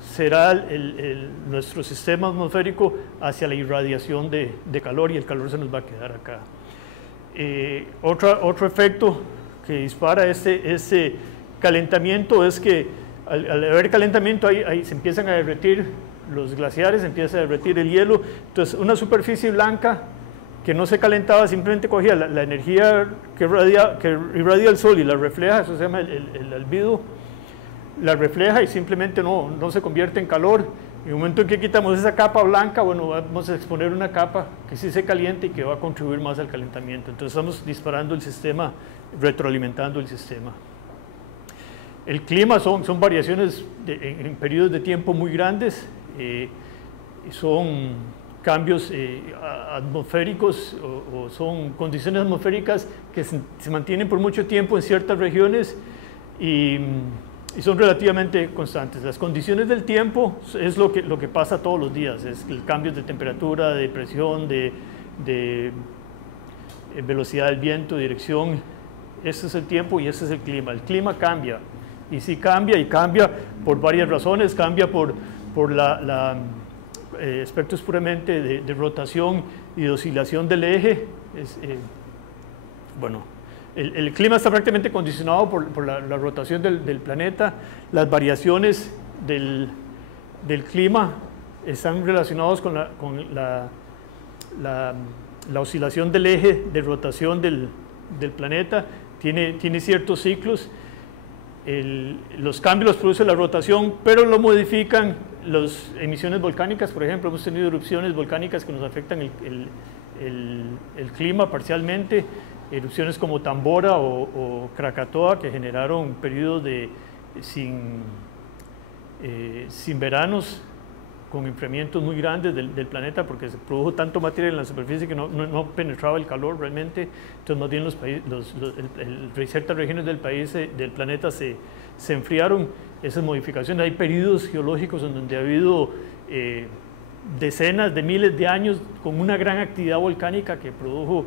será nuestro sistema atmosférico hacia la irradiación de calor, y el calor se nos va a quedar acá. Otro efecto que dispara ese calentamiento es que al haber calentamiento ahí se empiezan a derretir los glaciares, se empieza a derretir el hielo. Entonces una superficie blanca que no se calentaba simplemente cogía la energía que irradia el sol y la refleja, eso se llama el albedo, la refleja y simplemente no se convierte en calor. En el momento en que quitamos esa capa blanca, bueno, vamos a exponer una capa que sí se caliente y que va a contribuir más al calentamiento. Entonces estamos disparando el sistema, retroalimentando el sistema. El clima son variaciones en periodos de tiempo muy grandes, son cambios atmosféricos o son condiciones atmosféricas que se mantienen por mucho tiempo en ciertas regiones y son relativamente constantes. Las condiciones del tiempo es lo que pasa todos los días, es el cambio de temperatura, de presión, de velocidad del viento, dirección. Ese es el tiempo y ese es el clima. El clima cambia, y sí cambia, y cambia por varias razones. Cambia por aspectos puramente de rotación y de oscilación del eje. Bueno, el clima está prácticamente condicionado por la rotación del planeta. Las variaciones del clima están relacionados con la oscilación del eje de rotación del planeta. Tiene ciertos ciclos. Los cambios los produce la rotación, pero lo modifican las emisiones volcánicas. Por ejemplo, hemos tenido erupciones volcánicas que nos afectan el clima parcialmente, erupciones como Tambora o Krakatoa, que generaron periodos sin veranos, con enfriamientos muy grandes del planeta, porque se produjo tanto materia en la superficie que no penetraba el calor realmente. Entonces más bien ciertas regiones del planeta se enfriaron. Esas modificaciones, hay periodos geológicos en donde ha habido decenas de miles de años con una gran actividad volcánica que produjo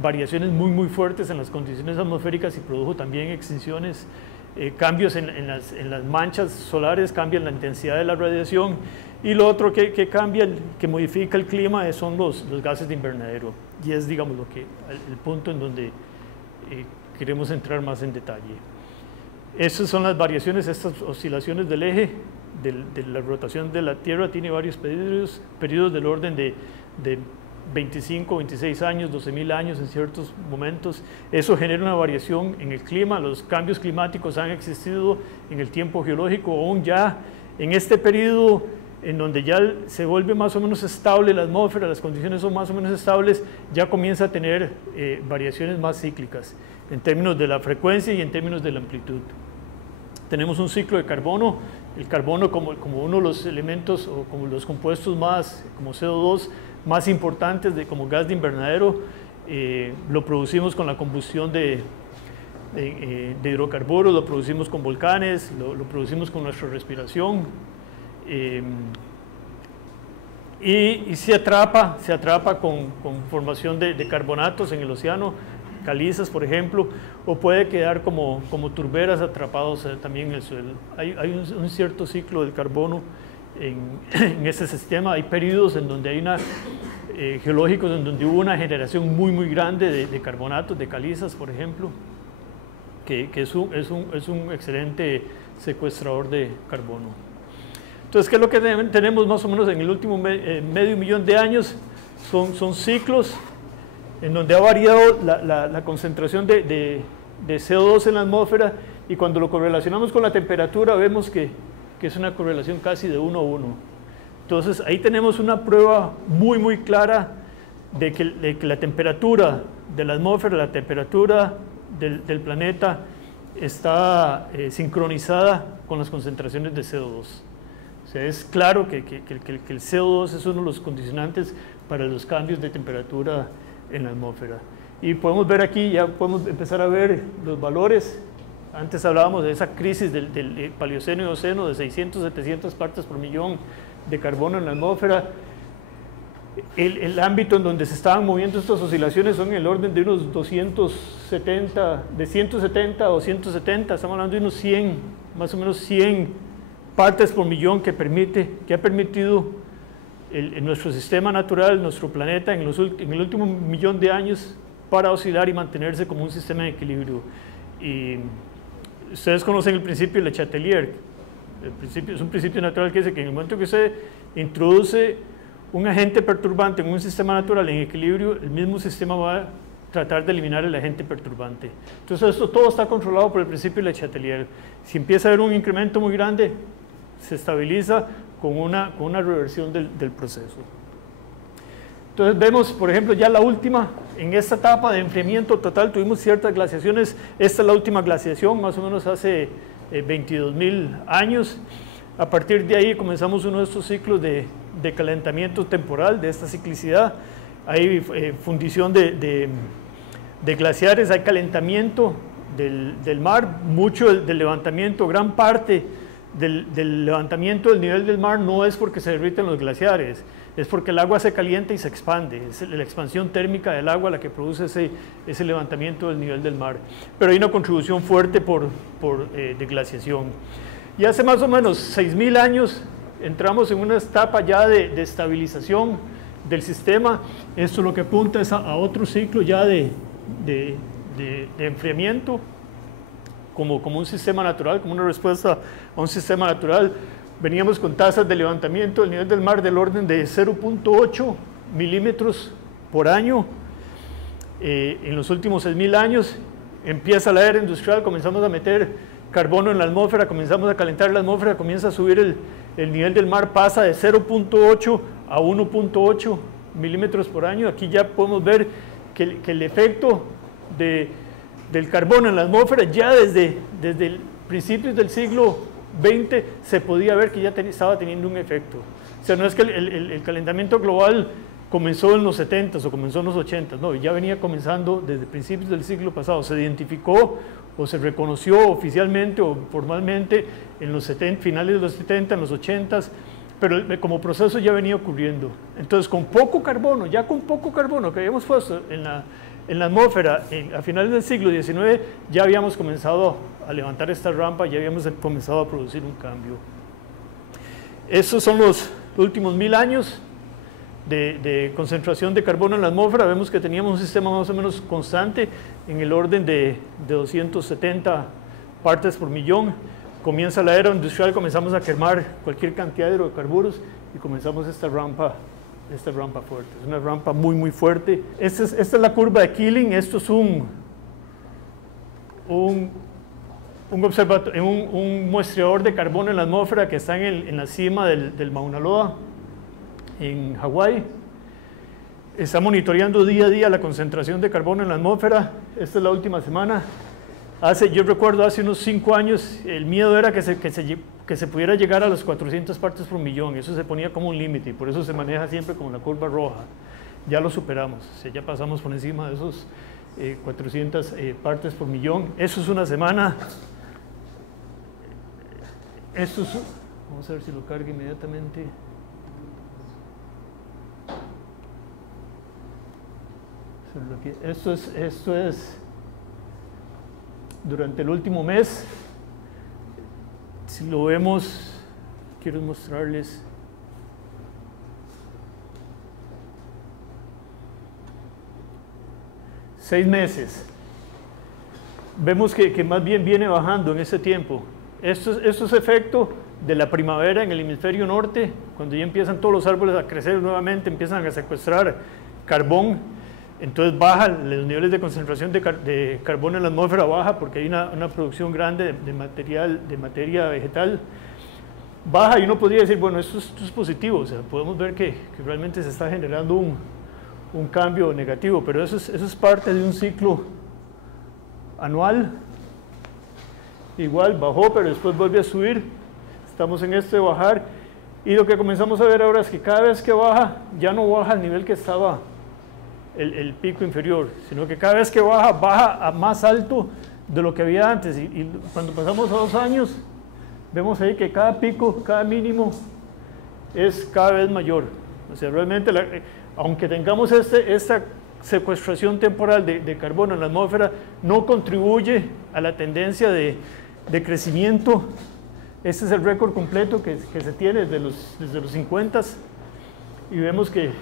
variaciones muy fuertes en las condiciones atmosféricas y produjo también extinciones, cambios en las manchas solares, cambian la intensidad de la radiación. Y lo otro que cambia, que modifica el clima, son los gases de invernadero, y es, digamos, el punto en donde queremos entrar más en detalle. Esas son las variaciones, estas oscilaciones del eje de la rotación de la Tierra. Tiene varios periodos del orden de 25, 26 años, 12.000 años en ciertos momentos. Eso genera una variación en el clima. Los cambios climáticos han existido en el tiempo geológico, aún ya en este periodo en donde ya se vuelve más o menos estable la atmósfera, las condiciones son más o menos estables, ya comienza a tener variaciones más cíclicas en términos de la frecuencia y en términos de la amplitud. Tenemos un ciclo de carbono. El carbono como uno de los elementos o como los compuestos más, como CO2, más importantes como gas de invernadero. Lo producimos con la combustión de hidrocarburos, lo producimos con volcanes, lo producimos con nuestra respiración. Y se atrapa con formación de carbonatos en el océano, calizas por ejemplo, o puede quedar como turberas atrapados también en el suelo. Hay un cierto ciclo del carbono en ese sistema. Hay periodos en donde hay geológicos en donde hubo una generación muy grande de carbonatos, de calizas por ejemplo, que es un excelente secuestrador de carbono. Entonces, ¿qué es lo que tenemos más o menos en el último medio millón de años? Son ciclos en donde ha variado la concentración de CO2 en la atmósfera, y cuando lo correlacionamos con la temperatura vemos que es una correlación casi de 1 a 1. Entonces, ahí tenemos una prueba muy clara de que la temperatura de la atmósfera, la temperatura del planeta está sincronizada con las concentraciones de CO2. O sea, es claro que el CO2 es uno de los condicionantes para los cambios de temperatura en la atmósfera. Y podemos ver aquí, ya podemos empezar a ver los valores. Antes hablábamos de esa crisis del Paleoceno y Oceno de 600, 700 partes por millón de carbono en la atmósfera. El ámbito en donde se estaban moviendo estas oscilaciones son en el orden de unos 270, de 170 a 270, estamos hablando de unos 100, más o menos 100 partes por millón que ha permitido en nuestro sistema natural, nuestro planeta, en el último millón de años, para oscilar y mantenerse como un sistema de equilibrio. Y ustedes conocen el principio de Le Chatelier. Es un principio natural que dice que en el momento que usted introduce un agente perturbante en un sistema natural en equilibrio, el mismo sistema va a tratar de eliminar el agente perturbante. Entonces esto todo está controlado por el principio de Le Chatelier. Si empieza a haber un incremento muy grande, se estabiliza con una reversión del proceso. Entonces vemos, por ejemplo, ya la última, en esta etapa de enfriamiento total tuvimos ciertas glaciaciones. Esta es la última glaciación, más o menos hace 22.000 años. A partir de ahí comenzamos uno de estos ciclos de calentamiento temporal, de esta ciclicidad. Hay fundición de glaciares, hay calentamiento del mar, mucho del levantamiento, gran parte del levantamiento del nivel del mar no es porque se derriten los glaciares, es porque el agua se calienta y se expande. Es la expansión térmica del agua la que produce ese levantamiento del nivel del mar. Pero hay una contribución fuerte de glaciación. Y hace más o menos 6.000 años entramos en una etapa ya de estabilización del sistema. Esto lo que apunta es a otro ciclo ya de enfriamiento, como un sistema natural, como una respuesta a un sistema natural. Veníamos con tasas de levantamiento del nivel del mar del orden de 0.8 milímetros por año. En los últimos 6.000 años empieza la era industrial, comenzamos a meter carbono en la atmósfera, comenzamos a calentar la atmósfera, comienza a subir el nivel del mar, pasa de 0.8 a 1.8 milímetros por año. Aquí ya podemos ver que el efecto del carbono en la atmósfera ya desde principios del siglo XX se podía ver que ya estaba teniendo un efecto. O sea, no es que el calentamiento global comenzó en los 70s o comenzó en los 80s, no, ya venía comenzando desde principios del siglo pasado. Se identificó o se reconoció oficialmente o formalmente en los finales de los 70, en los 80s, pero como proceso ya venía ocurriendo. Entonces, con poco carbono que habíamos puesto en la atmósfera a finales del siglo XIX, ya habíamos comenzado a levantar esta rampa, ya habíamos comenzado a producir un cambio. Estos son los últimos 1.000 años de concentración de carbono en la atmósfera. Vemos que teníamos un sistema más o menos constante en el orden de 270 partes por millón. Comienza la era industrial, comenzamos a quemar cualquier cantidad de hidrocarburos y comenzamos esta rampa fuerte. Es una rampa muy, muy fuerte. Esta es la curva de Keeling. Esto es un muestreador de carbono en la atmósfera que está en la cima del Mauna Loa, en Hawái. Está monitoreando día a día la concentración de carbono en la atmósfera. Esta es la última semana. Yo recuerdo hace unos 5 años, el miedo era que se pudiera llegar a las 400 partes por millón. Eso se ponía como un límite y por eso se maneja siempre como la curva roja. Ya lo superamos, o sea, ya pasamos por encima de esos 400 partes por millón. Eso es una semana. Vamos a ver si lo carga inmediatamente. Esto es durante el último mes. Si lo vemos, quiero mostrarles. Seis meses. Vemos que más bien viene bajando en ese tiempo. Esto es efecto de la primavera en el hemisferio norte, cuando ya empiezan todos los árboles a crecer nuevamente, empiezan a secuestrar carbón. Entonces bajan los niveles de concentración de carbono en la atmósfera, baja porque hay una producción grande de materia vegetal. Baja y uno podría decir, bueno, esto es positivo, o sea, podemos ver que realmente se está generando un cambio negativo, pero eso es parte de un ciclo anual. Igual bajó, pero después vuelve a subir. Estamos en esto de bajar y lo que comenzamos a ver ahora es que cada vez que baja, ya no baja al nivel que estaba el pico inferior, sino que cada vez que baja a más alto de lo que había antes. Y cuando pasamos a 2 años, vemos ahí que cada pico, cada mínimo es cada vez mayor. O sea, realmente, aunque tengamos esta secuestración temporal de carbono en la atmósfera, no contribuye a la tendencia de crecimiento Este es el récord completo que se tiene desde los 50 y vemos que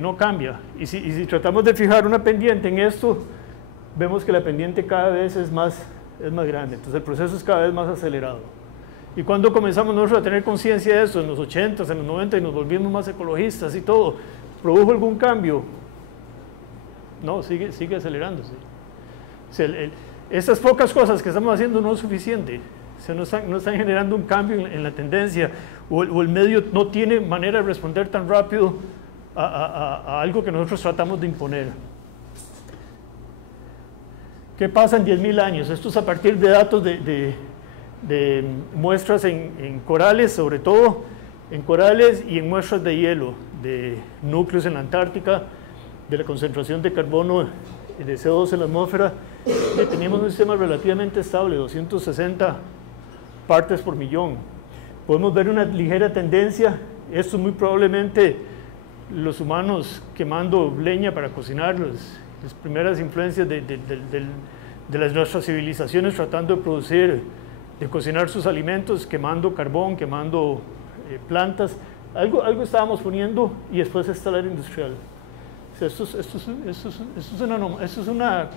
no cambia. Y si tratamos de fijar una pendiente en esto, vemos que la pendiente cada vez es más grande. Entonces el proceso es cada vez más acelerado. ¿Y cuando comenzamos nosotros a tener conciencia de eso? En los 80, en los 90, y nos volvimos más ecologistas y todo. ¿Produjo algún cambio? No, sigue acelerándose. O sea, estas pocas cosas que estamos haciendo no es suficiente. O sea, no están generando un cambio en la tendencia, o el medio no tiene manera de responder tan rápido a algo que nosotros tratamos de imponer. ¿Qué pasa en 10.000 años? Esto es a partir de datos de muestras en corales, sobre todo en corales y en muestras de hielo, de núcleos en la Antártica, de la concentración de carbono y de CO2 en la atmósfera. Teníamos un sistema relativamente estable, 260 partes por millón. Podemos ver una ligera tendencia. Esto es muy probablemente los humanos quemando leña para cocinar, las primeras influencias de nuestras civilizaciones tratando de producir, de cocinar sus alimentos, quemando carbón, quemando plantas. Algo estábamos poniendo, y después está la era industrial. O sea, esto es una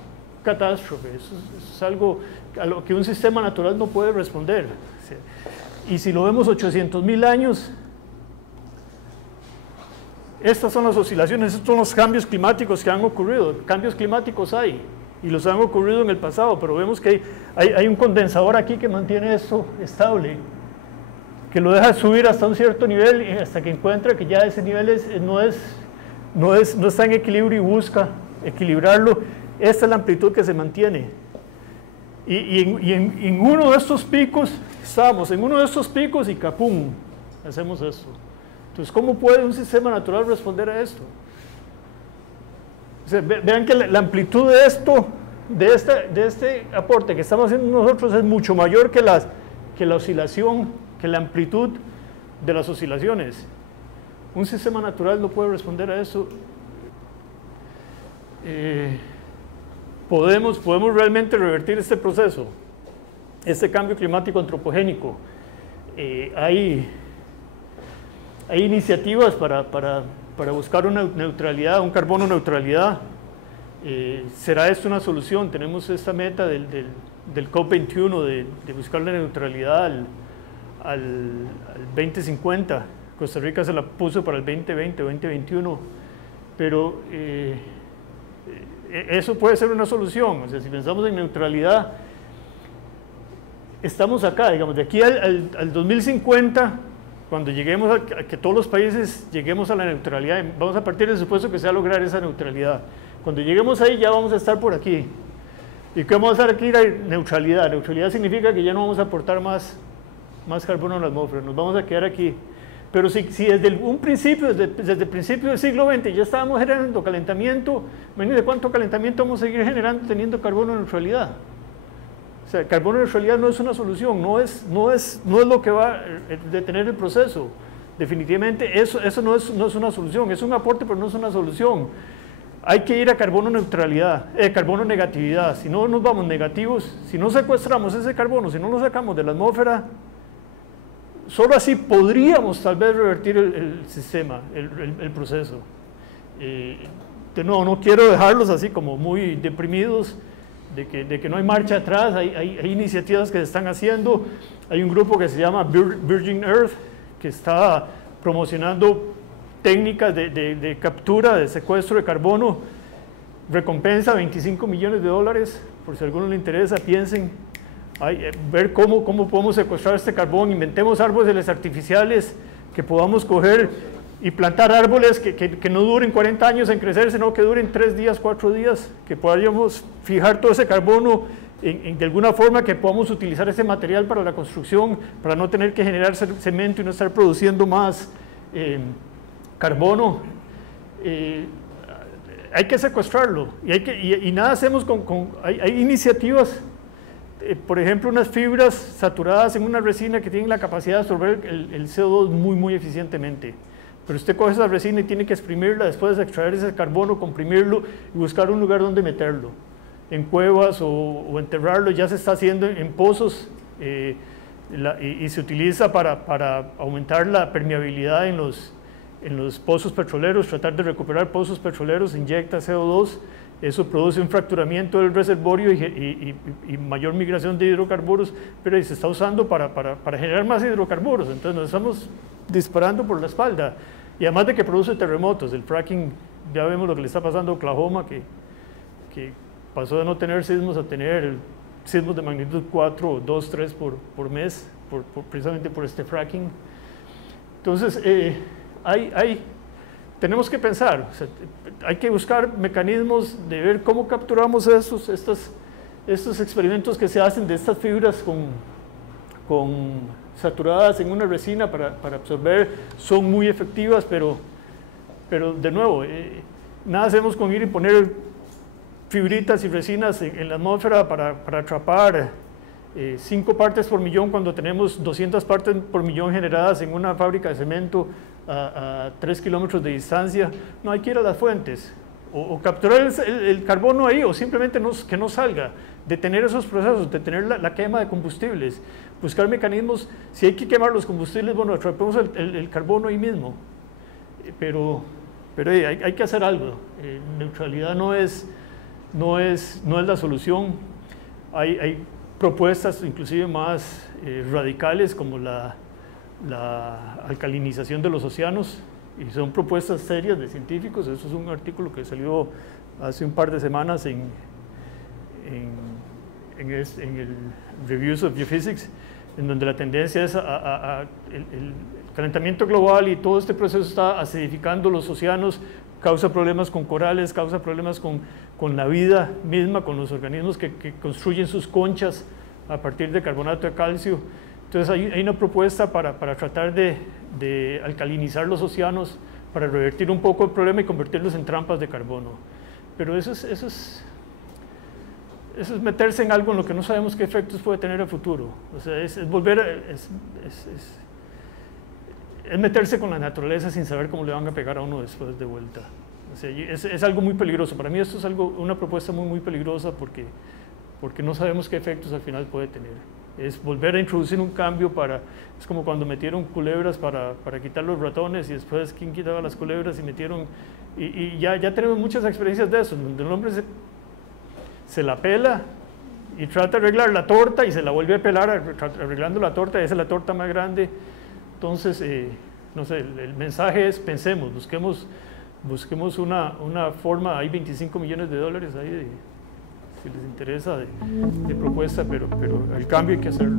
catástrofe, eso es algo a lo que un sistema natural no puede responder. O sea, y si lo vemos 800.000 años, estas son las oscilaciones, estos son los cambios climáticos que han ocurrido. Cambios climáticos hay, y los han ocurrido en el pasado, pero vemos que hay un condensador aquí que mantiene esto estable, que lo deja subir hasta un cierto nivel, y hasta que encuentra que ya ese nivel no está en equilibrio y busca equilibrarlo. Esta es la amplitud que se mantiene. Y en uno de estos picos, estamos en uno de estos picos y capum, hacemos esto. Entonces, ¿cómo puede un sistema natural responder a esto? O sea, vean que la amplitud de esto, de este aporte que estamos haciendo nosotros es mucho mayor que la oscilación, que la amplitud de las oscilaciones. Un sistema natural no puede responder a eso. Podemos realmente revertir este proceso, este cambio climático antropogénico. Hay iniciativas para buscar una neutralidad, un carbono neutralidad. ¿Será esto una solución? Tenemos esta meta del COP21 de buscar la neutralidad al 2050. Costa Rica se la puso para el 2020, 2021, pero eso puede ser una solución. O sea, si pensamos en neutralidad, estamos acá, digamos, de aquí al 2050, cuando lleguemos a que todos los países lleguemos a la neutralidad, vamos a partir del supuesto que se va a lograr esa neutralidad. Cuando lleguemos ahí ya vamos a estar por aquí. ¿Y qué vamos a hacer aquí? La neutralidad. Neutralidad significa que ya no vamos a aportar más carbono a la atmósfera, nos vamos a quedar aquí. Pero si desde un principio, desde el principio del siglo XX ya estábamos generando calentamiento, imagínense cuánto calentamiento vamos a seguir generando teniendo carbono neutralidad. O sea, carbono neutralidad no es una solución, no es lo que va a detener el proceso. Definitivamente eso no es una solución, es un aporte pero no es una solución. Hay que ir a carbono neutralidad, carbono negatividad. Si no nos vamos negativos, si no secuestramos ese carbono, si no lo sacamos de la atmósfera, solo así podríamos tal vez revertir el sistema, el proceso. De nuevo, no quiero dejarlos así como muy deprimidos de que no hay marcha atrás. Hay iniciativas que se están haciendo. Hay un grupo que se llama Virgin Earth que está promocionando técnicas de captura, de secuestro de carbono. Recompensa $25 millones, por si a alguno le interesa, piensen. Ver cómo podemos secuestrar este carbón. Inventemos árboles artificiales que podamos coger y plantar árboles que no duren 40 años en crecer, sino que duren 3 días, 4 días, que podamos fijar todo ese carbono de alguna forma, que podamos utilizar ese material para la construcción, para no tener que generar cemento y no estar produciendo más carbono. Hay que secuestrarlo y nada hacemos hay iniciativas. Por ejemplo, unas fibras saturadas en una resina que tienen la capacidad de absorber el CO2 muy eficientemente. Pero usted coge esa resina y tiene que exprimirla, después de extraer ese carbono, comprimirlo y buscar un lugar donde meterlo. En cuevas o enterrarlo. Ya se está haciendo en pozos y se utiliza para aumentar la permeabilidad en los pozos petroleros, tratar de recuperar pozos petroleros, inyecta CO2, eso produce un fracturamiento del reservorio y mayor migración de hidrocarburos, pero se está usando para generar más hidrocarburos, entonces nos estamos disparando por la espalda. Y además de que produce terremotos, el fracking, ya vemos lo que le está pasando a Oklahoma, que pasó de no tener sismos a tener sismos de magnitud 4, 2, 3 por mes, precisamente por este fracking. Entonces, tenemos que pensar, o sea, hay que buscar mecanismos de ver cómo capturamos estos experimentos que se hacen de estas fibras saturadas en una resina para absorber, son muy efectivas, pero de nuevo, nada hacemos con ir y poner fibritas y resinas en la atmósfera para atrapar 5 partes por millón cuando tenemos 200 partes por millón generadas en una fábrica de cemento a 3 kilómetros de distancia. No, hay que ir a las fuentes, o capturar el carbono ahí, o simplemente que no salga, detener esos procesos, detener la quema de combustibles, buscar mecanismos. Si hay que quemar los combustibles, bueno, atrapemos el carbono ahí mismo, pero hay que hacer algo. Neutralidad no es la solución. Hay propuestas inclusive más radicales, como la alcalinización de los océanos, y son propuestas serias de científicos. Eso es un artículo que salió hace un par de semanas en el Reviews of Geophysics, en donde la tendencia es el calentamiento global, y todo este proceso está acidificando los océanos, causa problemas con corales, causa problemas con la vida misma, con los organismos que construyen sus conchas a partir de carbonato de calcio. Entonces hay una propuesta para tratar de alcalinizar los océanos, para revertir un poco el problema y convertirlos en trampas de carbono. Pero eso es meterse en algo en lo que no sabemos qué efectos puede tener a futuro. O sea, es meterse con la naturaleza sin saber cómo le van a pegar a uno después de vuelta. O sea, es algo muy peligroso. Para mí esto es una propuesta muy peligrosa, porque no sabemos qué efectos al final puede tener. Es volver a introducir un cambio es como cuando metieron culebras para quitar los ratones, y después quién quitaba las culebras y metieron, y ya tenemos muchas experiencias de eso, donde el hombre se la pela y trata de arreglar la torta y se la vuelve a pelar arreglando la torta, y esa es la torta más grande. Entonces, no sé, el mensaje es: pensemos, busquemos una forma. Hay $25 millones ahí, si les interesa, de propuesta, pero el cambio hay que hacerlo.